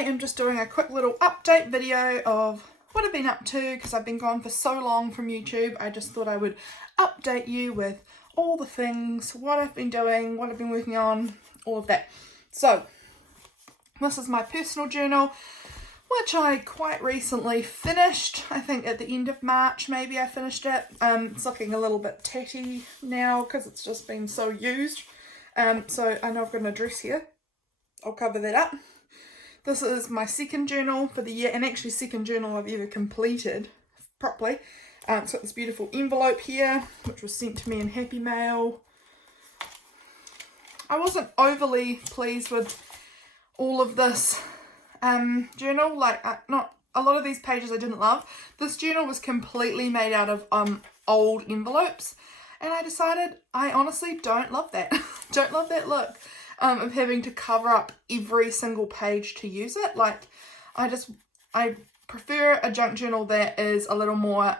am just doing a quick little update video of what I've been up to because I've been gone for so long from YouTube. I just thought I would update you with all the things, what I've been doing, what I've been working on, all of that. So this is my personal journal, which I quite recently finished. I think at the end of March maybe I finished it. It's looking a little bit tatty now because it's just been so used. So I know I've got an address here. I'll cover that up. This is my second journal for the year, and actually second journal I've ever completed properly. It's got this beautiful envelope here, which was sent to me in Happy Mail. I wasn't overly pleased with all of this journal. Not a lot of these pages I didn't love. This journal was completely made out of old envelopes, and I decided I honestly don't love that. Don't love that look. Of having to cover up every single page to use it. Like, I prefer a junk journal that is a little more,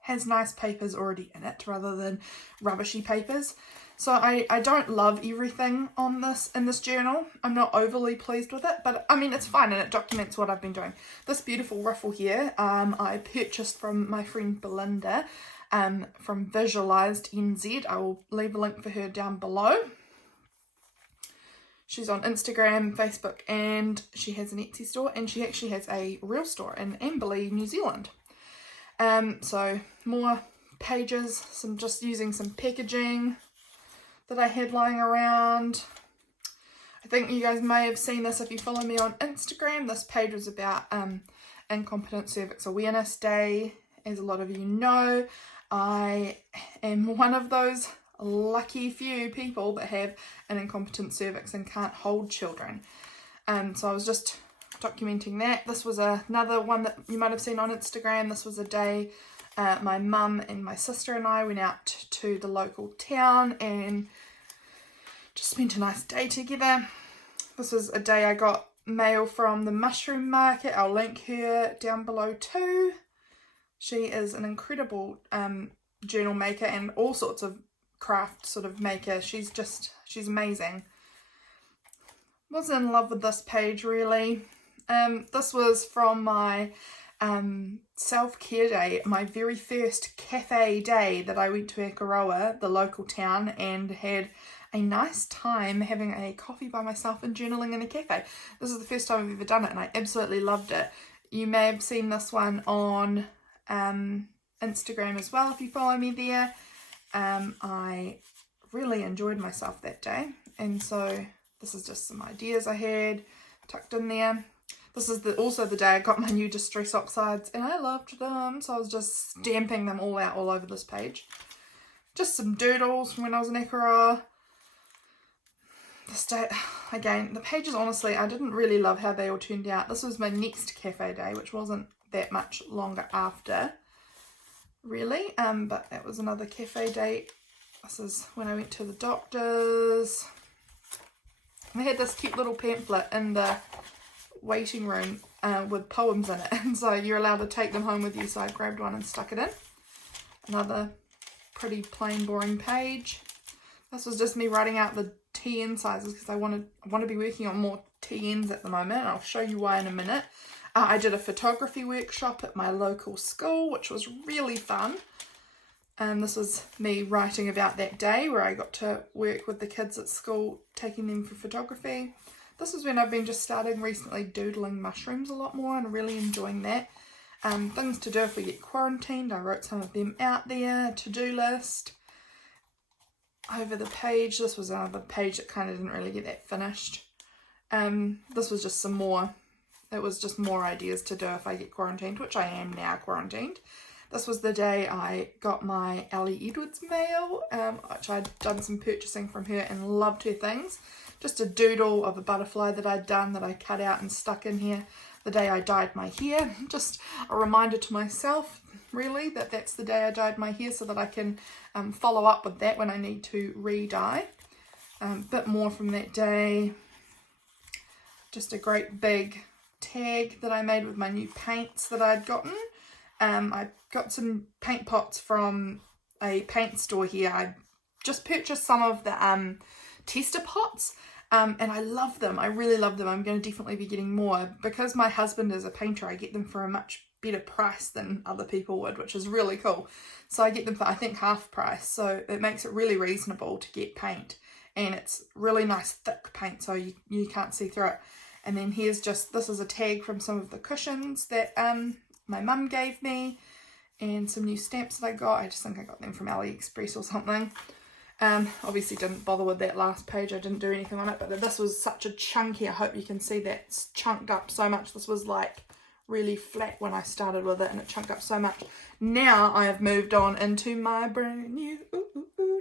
has nice papers already in it rather than rubbishy papers. So I don't love everything on in this journal. I'm not overly pleased with it, but I mean, it's fine and it documents what I've been doing. This beautiful ruffle here, I purchased from my friend Belinda, from Visualised NZ. I will leave a link for her down below. She's on Instagram, Facebook, and she has an Etsy store, and she actually has a real store in Amberley, New Zealand. So more pages, just using some packaging that I had lying around. I think you guys may have seen this if you follow me on Instagram. This page was about Incompetent Cervix Awareness Day. As a lot of you know, I am one of those lucky few people that have an incompetent cervix and can't hold children. So I was just documenting that. This was another one that you might have seen on Instagram. This was a day my mum and my sister and I went out to the local town and just spent a nice day together. This was a day I got mail from the mushroom market. I'll link her down below too. She is an incredible journal maker and all sorts of craft sort of maker. She's amazing. Was in love with this page really. This was from my self-care day, my very first cafe day that I went to Akaroa, the local town, and had a nice time having a coffee by myself and journaling in a cafe. This is the first time I've ever done it and I absolutely loved it. You may have seen this one on Instagram as well if you follow me there. I really enjoyed myself that day, and so this is just some ideas I had tucked in there. This is also the day I got my new Distress Oxides and I loved them, so I was just stamping them all out all over this page. Just some doodles from when I was in Akaroa. This day, again, the pages, honestly, I didn't really love how they all turned out. This was my next cafe day, which wasn't that much longer after, really, but it was another cafe date. This is when I went to the doctor's. They had this cute little pamphlet in the waiting room with poems in it, and so you're allowed to take them home with you, so I grabbed one and stuck it in. Another pretty plain boring page. This was just me writing out the TN sizes because I want to be working on more TNs at the moment, and I'll show you why in a minute. I did a photography workshop at my local school, which was really fun. And this was me writing about that day where I got to work with the kids at school, taking them for photography. This is when I've been just starting recently doodling mushrooms a lot more and really enjoying that. Things to do if we get quarantined. I wrote some of them out there, to-do list. Over the page, this was another page that kind of didn't really get that finished. This was just some more. It was just more ideas to do if I get quarantined, which I am now quarantined. This was the day I got my Ellie Edwards mail, which I'd done some purchasing from her and loved her things. Just a doodle of a butterfly that I'd done that I cut out and stuck in here. The day I dyed my hair, just a reminder to myself, really, that that's the day I dyed my hair so that I can follow up with that when I need to re-dye. A bit more from that day. Just a great big tag that I made with my new paints that I'd gotten. I got some paint pots from a paint store here. I just purchased some of the tester pots And I love them. I really love them. I'm going to definitely be getting more. Because my husband is a painter, I get them for a much better price than other people would, which is really cool. So I get them for, I think, half price. So it makes it really reasonable to get paint. And it's really nice thick paint, so you can't see through it. And then here's just, this is a tag from some of the cushions that my mum gave me. And some new stamps that I got. I just think I got them from AliExpress or something. Obviously didn't bother with that last page. I didn't do anything on it. But this was such a chunky. I hope you can see that it's chunked up so much. This was like really flat when I started with it. And it chunked up so much. Now I have moved on into my brand new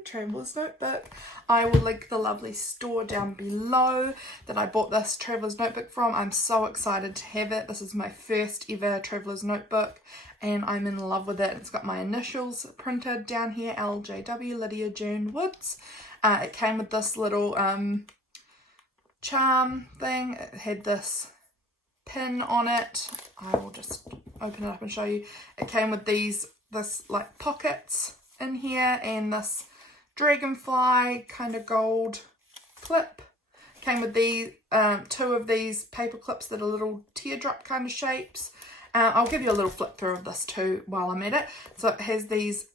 Traveller's Notebook. I will link the lovely store down below that I bought this Traveller's Notebook from. I'm so excited to have it. This is my first ever Traveller's Notebook and I'm in love with it. It's got my initials printed down here, LJW, Lydia June Woods. It came with this little charm thing. It had this pin on it. I will just open it up and show you. It came with this like pockets in here and this dragonfly kind of gold clip. Came with these two of these paper clips that are little teardrop kind of shapes. I'll give you a little flip through of this too while I'm at it. So it has these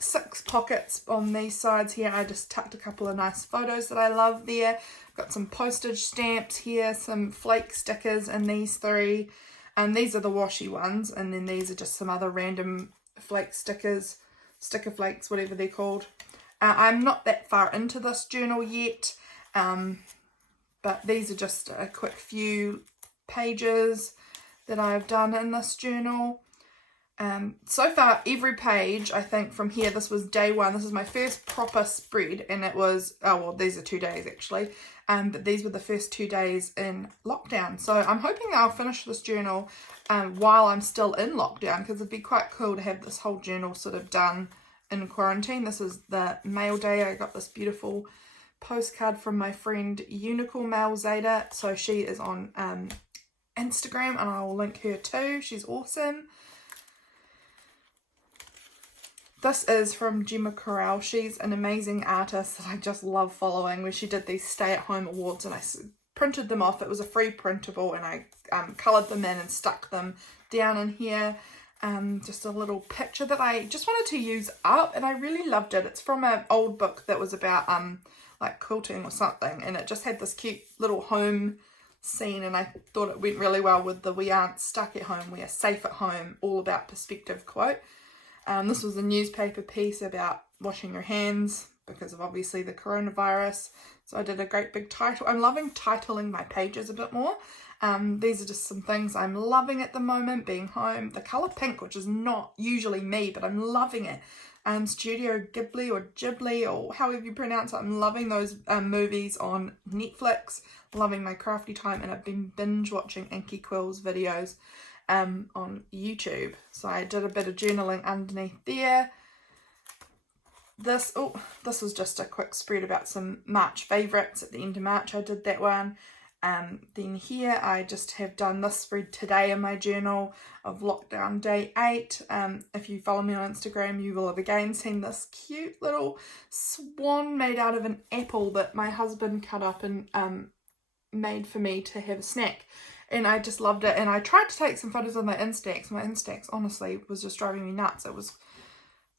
6 pockets on these sides here. I just tucked a couple of nice photos that I love there. I've got some postage stamps here, some flake stickers in these 3. And these are the washi ones, and then these are just some other random flake stickers, sticker flakes, whatever they're called. I'm not that far into this journal yet, but these are just a quick few pages that I've done in this journal. So far, every page, I think from here, this was day 1. This is my first proper spread, and it was, oh well, these are 2 days actually, but these were the first 2 days in lockdown. So I'm hoping that I'll finish this journal while I'm still in lockdown, because it'd be quite cool to have this whole journal sort of done in quarantine. This is the mail day. I got this beautiful postcard from my friend Unicornmail Zeta. So she is on Instagram, and I will link her too. She's awesome. This is from Gemma Corell. She's an amazing artist that I just love following, where she did these stay-at-home awards, and I printed them off. It was a free printable, and I coloured them in and stuck them down in here. Just a little picture that I just wanted to use up, and I really loved it. It's from an old book that was about like quilting or something, and it just had this cute little home scene, and I thought it went really well with the "we aren't stuck at home, we are safe at home, all about perspective" quote. This was a newspaper piece about washing your hands because of obviously the coronavirus. So I did a great big title. I'm loving titling my pages a bit more. These are just some things I'm loving at the moment, being home. The colour pink, which is not usually me, but I'm loving it. Studio Ghibli, or however you pronounce it. I'm loving those movies on Netflix. Loving my crafty time, and I've been binge watching Inkie Quill's videos on YouTube. So I did a bit of journaling underneath there. This was just a quick spread about some March favourites. At the end of March I did that one. Then here I just have done this spread today in my journal of lockdown day 8. If you follow me on Instagram, you will have again seen this cute little swan made out of an apple that my husband cut up and made for me to have a snack. And I just loved it. And I tried to take some photos of my Instax. My Instax, honestly, was just driving me nuts. It was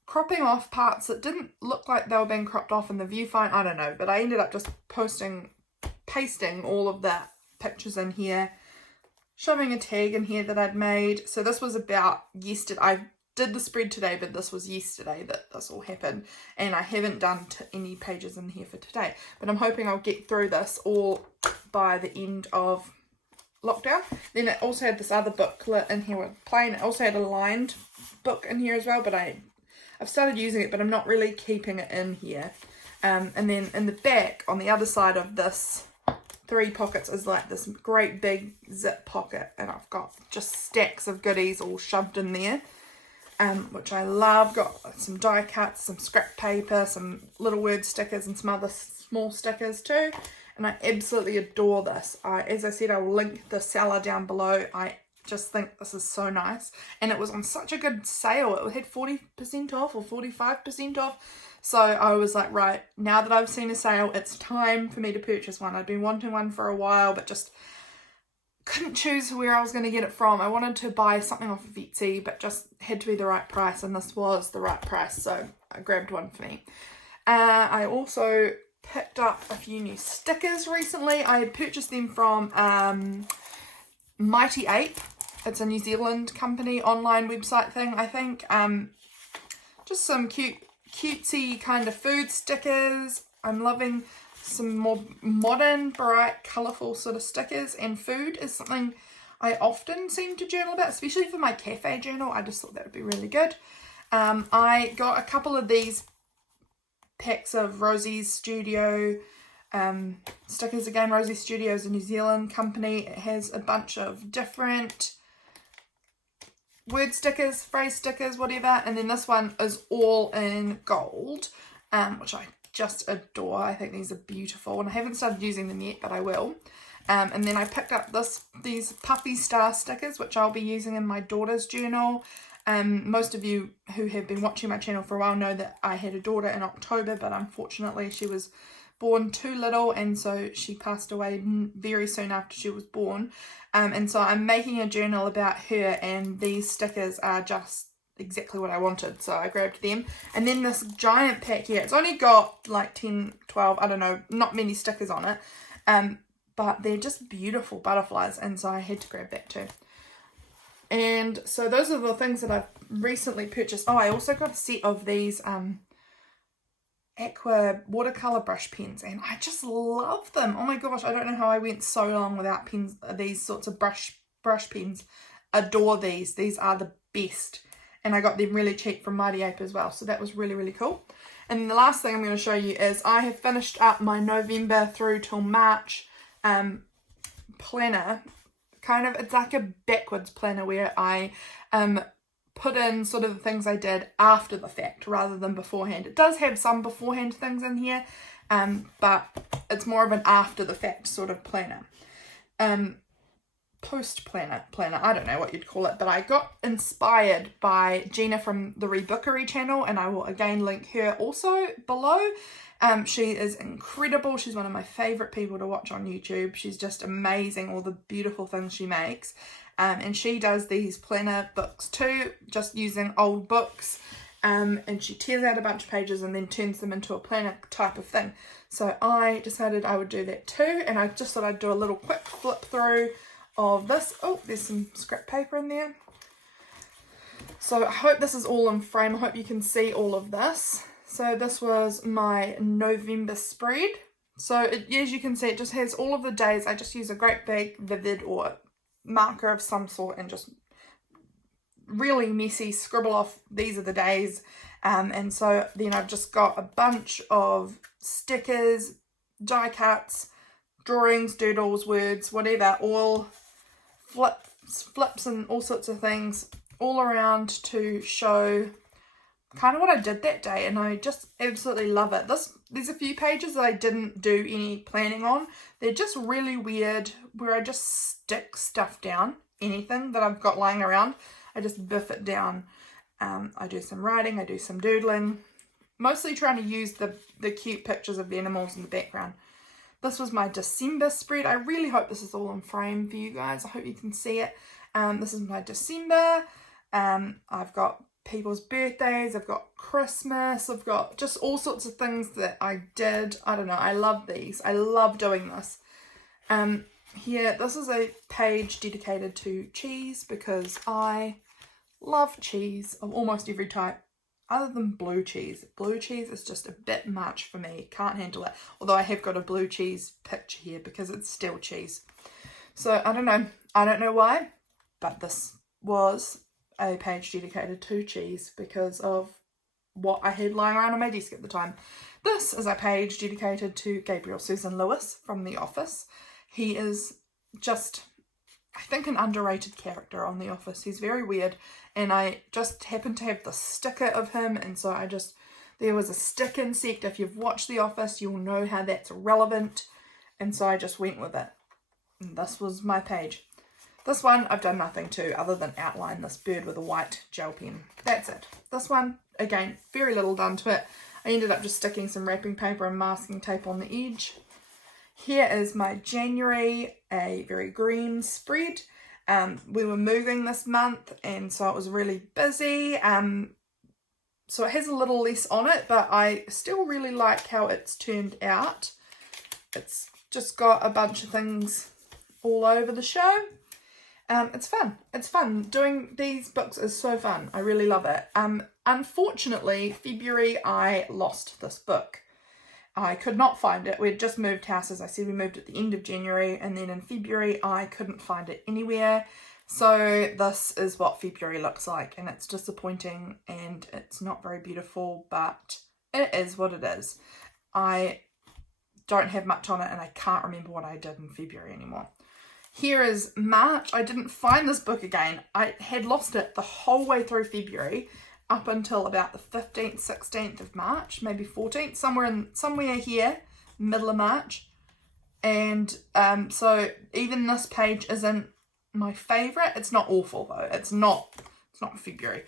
cropping off parts that didn't look like they were being cropped off in the viewfinder. I don't know. But I ended up just pasting all of the pictures in here, shoving a tag in here that I'd made. So this was about yesterday. I did the spread today, but this was yesterday that this all happened. And I haven't done any pages in here for today. But I'm hoping I'll get through this all by the end of lockdown. Then it also had this other booklet in here with plain. It also had a lined book in here as well, but I've started using it, but I'm not really keeping it in here. And then in the back, on the other side of this 3 pockets, is like this great big zip pocket, and I've got just stacks of goodies all shoved in there, which I love. Got some die cuts, some scrap paper, some little word stickers, and some other small stickers too. And I absolutely adore this. As I said, I will link the seller down below. I just think this is so nice. And it was on such a good sale. It had 40% off or 45% off. So I was like, right, now that I've seen a sale, it's time for me to purchase one. I'd been wanting one for a while, but just couldn't choose where I was going to get it from. I wanted to buy something off of Etsy, but just had to be the right price, and this was the right price, so I grabbed one for me. I also picked up a few new stickers recently. I had purchased them from Mighty Ape. It's a New Zealand company, online website thing, I think. Just some cutesy kind of food stickers. I'm loving some more modern, bright, colourful sort of stickers, and food is something I often seem to journal about, especially for my cafe journal. I just thought that would be really good. I got a couple of these packs of Rosie's Studio stickers again. Rosie Studio is a New Zealand company. It has a bunch of different word stickers, phrase stickers, whatever, and then this one is all in gold, which I just adore. I think these are beautiful, and I haven't started using them yet, but I will. And then I picked up these puffy star stickers, which I'll be using in my daughter's journal. Most of you who have been watching my channel for a while know that I had a daughter in October, but unfortunately she was born too little, and so she passed away very soon after she was born. And so I'm making a journal about her, and these stickers are just exactly what I wanted, so I grabbed them. And then this giant pack here, it's only got like 10, 12, I don't know, not many stickers on it, but they're just beautiful butterflies, and so I had to grab that too. And so those are the things that I've recently purchased. Oh, I also got a set of these aqua watercolor brush pens, and I just love them. Oh my gosh, I don't know how I went so long without pens, these sorts of brush pens. Adore these. These are the best. And I got them really cheap from Mighty Ape as well, so that was really, really cool. And then the last thing I'm going to show you is I have finished up my November through till March planner. Kind of, it's like a backwards planner where I put in sort of the things I did after the fact rather than beforehand. It does have some beforehand things in here, but it's more of an after the fact sort of planner. Post planner, I don't know what you'd call it, but I got inspired by Gina from the Rebookery channel, and I will again link her also below. She is incredible. She's one of my favourite people to watch on YouTube. She's just amazing, all the beautiful things she makes. And she does these planner books too, just using old books. And she tears out a bunch of pages and then turns them into a planner type of thing. So I decided I would do that too, and I just thought I'd do a little quick flip through of this. Oh, there's some scrap paper in there. So I hope this is all in frame. I hope you can see all of this. So this was my November spread. So as you can see, it just has all of the days. I just use a great big Vivid or marker of some sort and just really messy scribble off these are the days. And so then I've just got a bunch of stickers, die cuts, drawings, doodles, words, whatever, all flips and all sorts of things all around to show kind of what I did that day, and I just absolutely love it. There's a few pages that I didn't do any planning on. They're just really weird, where I just stick stuff down, anything that I've got lying around, I just biff it down. I do some writing, I do some doodling, mostly trying to use the cute pictures of the animals in the background. This was my December spread. I really hope this is all in frame for you guys. I hope you can see it. This is my December. I've got people's birthdays, I've got Christmas, I've got just all sorts of things that I did. I don't know, I love these. I love doing this. Here, this is a page dedicated to cheese because I love cheese of almost every type. Other than blue cheese. Blue cheese is just a bit much for me. Can't handle it. Although I have got a blue cheese picture here because it's still cheese. So I don't know. I don't know why. But this was a page dedicated to cheese because of what I had lying around on my desk at the time. This is a page dedicated to Gabriel Susan Lewis from The Office. He is just, I think, an underrated character on The Office. He's very weird, and I just happened to have the sticker of him, and so there was a stick insect. If you've watched The Office, you'll know how that's relevant, and so I just went with it. And this was my page. This one I've done nothing to other than outline this bird with a white gel pen. That's it. This one, again, very little done to it. I ended up just sticking some wrapping paper and masking tape on the edge. Here is my January, a very green spread. We were moving this month and so it was really busy. So it has a little less on it, but I still really like how it's turned out. It's just got a bunch of things all over the show. It's fun. It's fun. Doing these books is so fun. I really love it. Unfortunately, February, I lost this book. I could not find it. We'd just moved house, as I said. We moved at the end of January, and then in February, I couldn't find it anywhere. So this is what February looks like, and it's disappointing, and it's not very beautiful, but it is what it is. I don't have much on it, and I can't remember what I did in February anymore. Here is March. I didn't find this book again. I had lost it the whole way through February up until about the 15th, 16th of March, maybe 14th, somewhere here, middle of March. And so even this page isn't my favourite. It's not awful though. It's not February.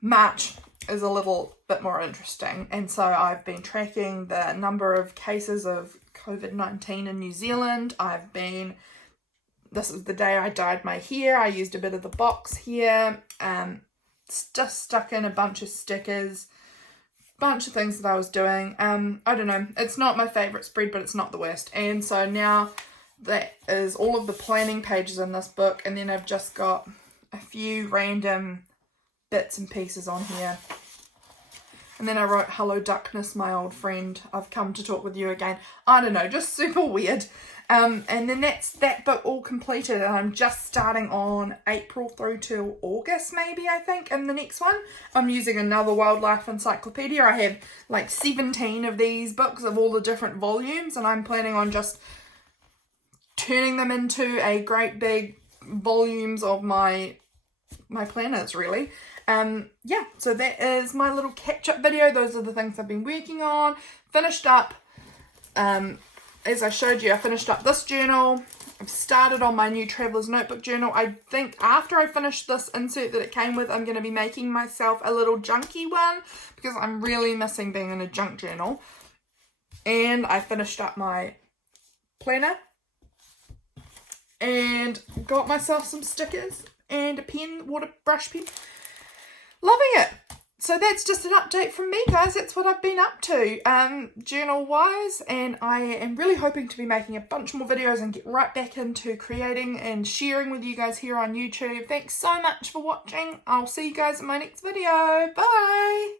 March is a little bit more interesting. And so I've been tracking the number of cases of COVID-19 in New Zealand. This is the day I dyed my hair. I used a bit of the box here. Just stuck in a bunch of stickers. Bunch of things that I was doing. I don't know. It's not my favourite spread, but it's not the worst. And so now that is all of the planning pages in this book. And then I've just got a few random bits and pieces on here. And then I wrote, "Hello Duckness, my old friend. I've come to talk with you again." I don't know, just super weird. And then that's that book all completed, and I'm just starting on April through to August maybe, I think, in the next one. I'm using another wildlife encyclopedia. I have like 17 of these books of all the different volumes, and I'm planning on just turning them into a great big volumes of my planners, really. Yeah, so that is my little catch-up video. Those are the things I've been working on. Finished up, as I showed you, I finished up this journal. I've started on my new Traveler's Notebook journal. I think after I finish this insert that it came with, I'm going to be making myself a little junky one because I'm really missing being in a junk journal. And I finished up my planner and got myself some stickers and a pen, water brush pen. Loving it. So that's just an update from me, guys. That's what I've been up to journal wise, and I am really hoping to be making a bunch more videos and get right back into creating and sharing with you guys here on YouTube. Thanks so much for watching. I'll see you guys in my next video. Bye.